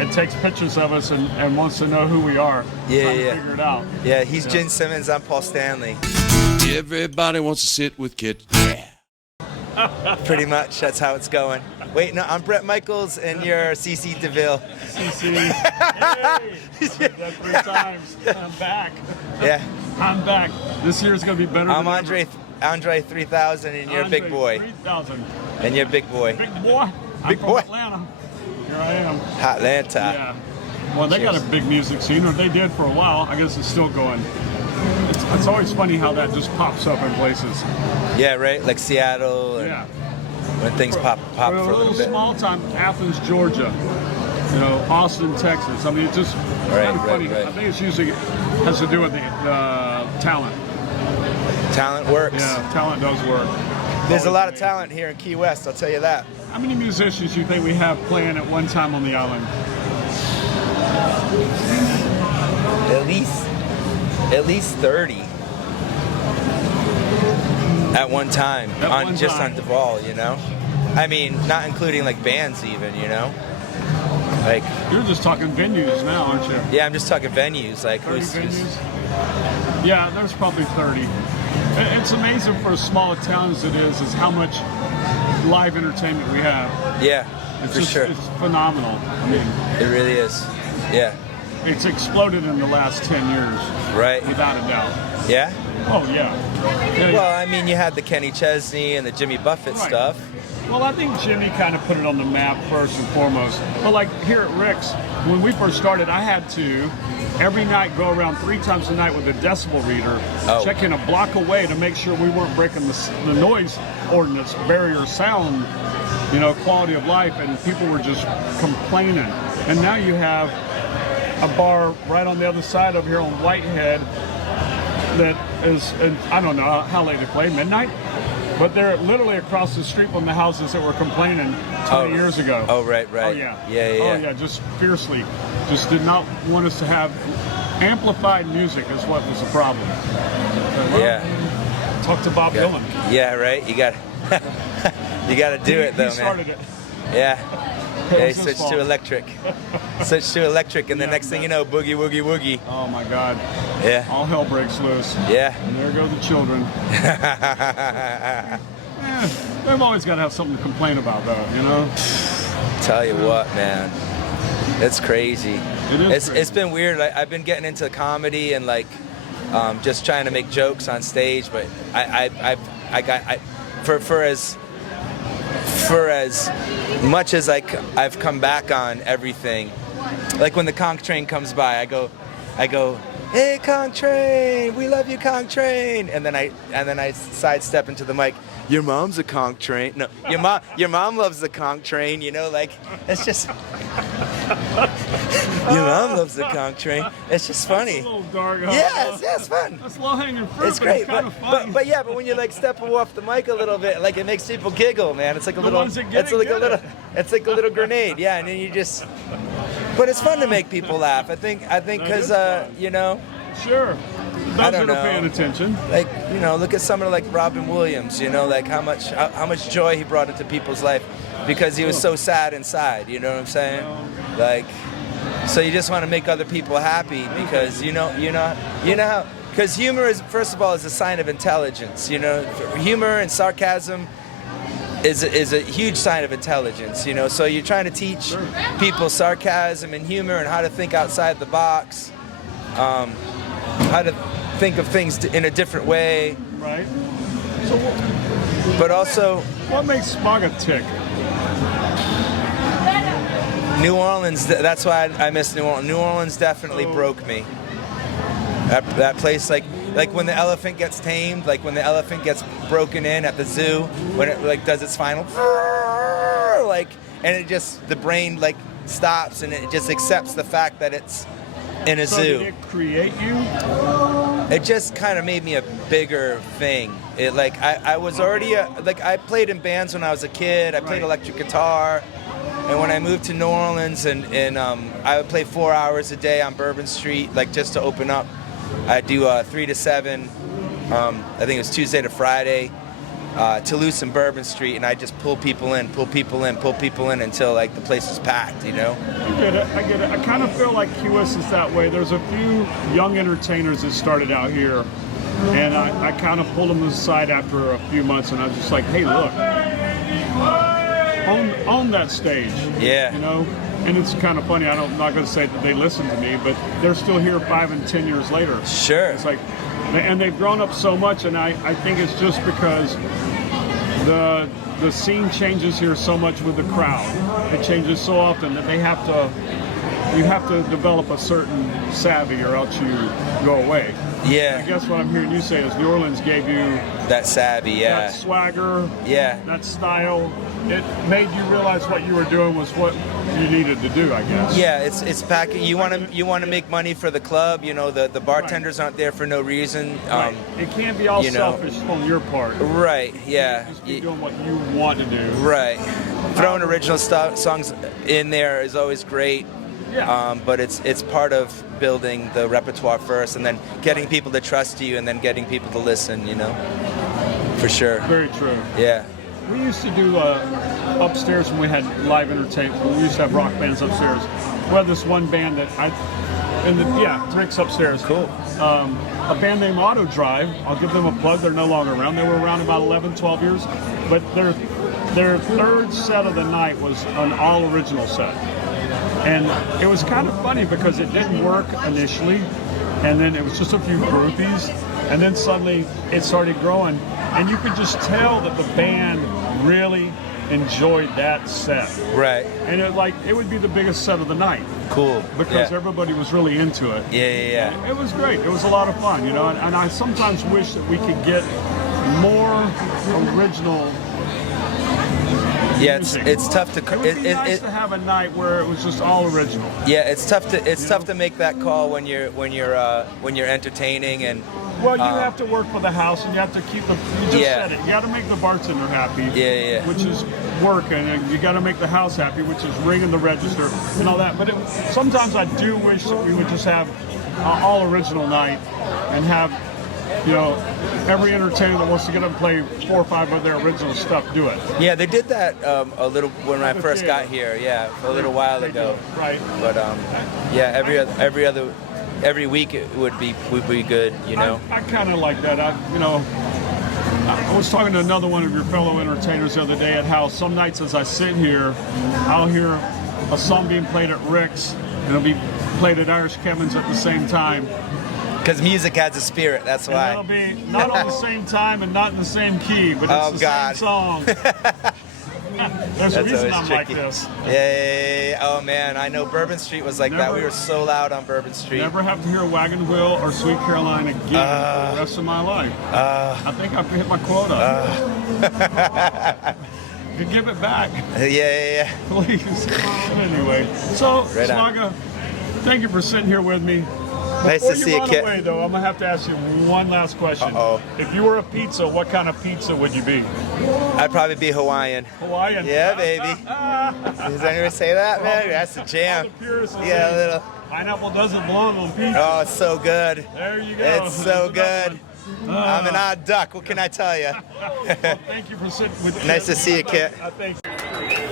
and takes pictures of us and wants to know who we are. Yeah, trying yeah. to figure it out. Yeah, he's Gene Simmons. I'm Paul Stanley. Everybody wants to sit with Kit. Pretty much, that's how it's going. Wait, no, I'm Brett Michaels, and you're CC DeVille. CC. Hey, that 3 times. I'm back. Yeah. I'm back. This year's gonna be better. I'm than Andre 3000, and you're a big boy. 3000. And you're a big boy. Big boy. Big I'm from boy. Atlanta. Here I am. Atlanta. Yeah. Well, they got a big music scene, or they did for a while. I guess it's still going. It's always funny how that just pops up in places. Yeah, right? Like Seattle. And Yeah. when things pop for a little bit. Small time, Athens, Georgia. Austin, Texas. I mean, it's just Right, kind of funny. right. I think it's usually has to do with the talent. Talent works. Yeah, talent does work. There's a lot of talent here in Key West, I'll tell you that. How many musicians do you think we have playing at one time on the island? At least 30 at one time, on Duval, you know? I mean, not including like bands even, you know? Like, you're just talking venues now, aren't you? Yeah, I'm just talking venues. Like 30 venues? Yeah, there's probably 30. It's amazing for as small a town as it is how much live entertainment we have. Yeah, for sure. It's phenomenal. I mean, it really is. Yeah. It's exploded in the last 10 years. Right. Without a doubt. Yeah? Oh, yeah. Well, I mean, you had the Kenny Chesney and the Jimmy Buffett stuff. Well, I think Jimmy kind of put it on the map first and foremost. But like here at Rick's, when we first started, I had to every night go around 3 times a night with a decibel reader, checking a block away to make sure we weren't breaking the noise ordinance, barrier sound, quality of life, and people were just complaining. And now you have a bar right on the other side over here on Whitehead that is, and I don't know how late they play, midnight? But they're literally across the street from the houses that were complaining 20 years ago. Oh, right. Oh, yeah. Yeah. Oh, yeah, just fiercely. Just did not want us to have amplified music is what was the problem. Yeah. Talk to Bob Dylan. Yeah, right? You got you got to do it, though, man. He started it. Yeah. Yeah, he switched to electric. And the next thing you know, boogie, woogie, woogie. Oh, my God. Yeah. All hell breaks loose. Yeah. And there go the children. They've always got to have something to complain about, though, Tell you what, man. It's crazy. It is crazy. It's been weird. I've been getting into comedy and, just trying to make jokes on stage, but for as much as I've come back on everything, like when the conch train comes by, I go, "Hey, conch train, we love you, conch train," and then I sidestep into the mic. Your mom's a conch train. No, your mom loves the conch train. It's just your mom loves the conch train. It's just funny. That's a little dark. Huh? Yeah, it's fun. That's low hanging fruit. It's great, but it's kind of funny. but when you step off the mic a little bit, it makes people giggle, man. It's like a little, ones that get it's like a little grenade, yeah. And then you just, but it's fun to make people laugh. I think, because Sure. I don't know. Paying attention. Look at someone like Robin Williams. How much joy he brought into people's life, because he was so sad inside. You know what I'm saying? So you just want to make other people happy because because humor is, first of all, is a sign of intelligence. Humor and sarcasm is a huge sign of intelligence. So you're trying to teach people sarcasm and humor and how to think outside the box, how to think of things in a different way. Right. But also, what makes Spogga tick? New Orleans, that's why I miss New Orleans. New Orleans definitely broke me. That place, like when the elephant gets tamed, like when the elephant gets broken in at the zoo, when it does its final, and it just, the brain stops and it just accepts the fact that it's in a zoo. Did it create you? It just kind of made me a bigger thing. I was already I played in bands when I was a kid. I played electric guitar. And when I moved to New Orleans, and I would play 4 hours a day on Bourbon Street, just to open up. I'd do 3 to 7. I think it was Tuesday to Friday. Toulouse and Bourbon Street, and I just pull people in until like the place is packed, you know? I get it. I kind of feel like QS is that way. There's a few young entertainers that started out here, and I kind of pulled them aside after a few months, and I was just like, hey, look, own that stage. Yeah. You know? And it's kind of funny. I'm not going to say that they listen to me, but they're still here 5 and 10 years later. Sure. It's like, and they've grown up so much, and I think it's just because the scene changes here so much with the crowd. It changes so often that you have to develop a certain savvy, or else you go away. Yeah. I guess what I'm hearing you say is New Orleans gave you that savvy, yeah. That swagger, yeah. That style. It made you realize what you were doing was what you needed to do, I guess. Yeah, it's packing. You want to make money for the club. You know, the bartenders aren't there for no reason. Right. It can't be all selfish on your part. Right. Yeah. Just be doing what you want to do. Right. Throwing original songs in there is always great. Yeah. But it's part of building the repertoire first, and then getting people to trust you, and then getting people to listen. You know, for sure. Very true. Yeah. We used to do upstairs when we had live entertainment. We used to have rock bands upstairs. We had this one band that Rick's upstairs. Cool. A band named Auto Drive. I'll give them a plug. They're no longer around. They were around about 11, 12 years. But their third set of the night was an all original set. And it was kind of funny because it didn't work initially, and then it was just a few groupies, and then suddenly it started growing, and you could just tell that the band really enjoyed that set. Right. And it would be the biggest set of the night. Cool. Because everybody was really into it. Yeah. It was great. It was a lot of fun, you know, and I sometimes wish that we could get more original. Yeah, it's tough to. It would be nice to have a night where it was just all original. Yeah, it's tough to make that call when you're entertaining and. Well, you have to work for the house, and you have to keep it. You just said it. You got to make the bartender happy. Yeah. Which is work, and you got to make the house happy, which is ringing the register and all that. But sometimes I do wish that we would just have an all original night and have, you know, every entertainer that wants to get up and play 4 or 5 of their original stuff do it. Yeah, they did that a little when I first got here. Yeah, a little while ago. Right. But every week it would be good, you know. I kind of like that. I was talking to another one of your fellow entertainers the other day at how some nights as I sit here, I'll hear a song being played at Rick's, and it'll be played at Irish Kevin's at the same time. Because music has a spirit, that's why. And it'll be not on the same time and not in the same key, but it's same song. There's a reason I'm tricky. like this. Yeah. Oh man, I know Bourbon Street was like that. We were so loud on Bourbon Street. Never have to hear Wagon Wheel or Sweet Caroline again for the rest of my life. I think I've hit my quota. You give it back. Yeah. Please. Anyway, so Spogga, thank you for sitting here with me. Nice to see you, Kit. Before you run away, though, I'm going to have to ask you one last question. Uh-oh. If you were a pizza, what kind of pizza would you be? I'd probably be Hawaiian. Hawaiian? Yeah, baby. Does anyone say that, man? That's the jam. All the purists will Yeah, say, a little. Pineapple doesn't belong on pizza. Oh, it's so good. There you go. It's so good. I'm an odd duck. What can I tell you? Well, thank you for sitting with me. Nice to see you, Kit. Thank you.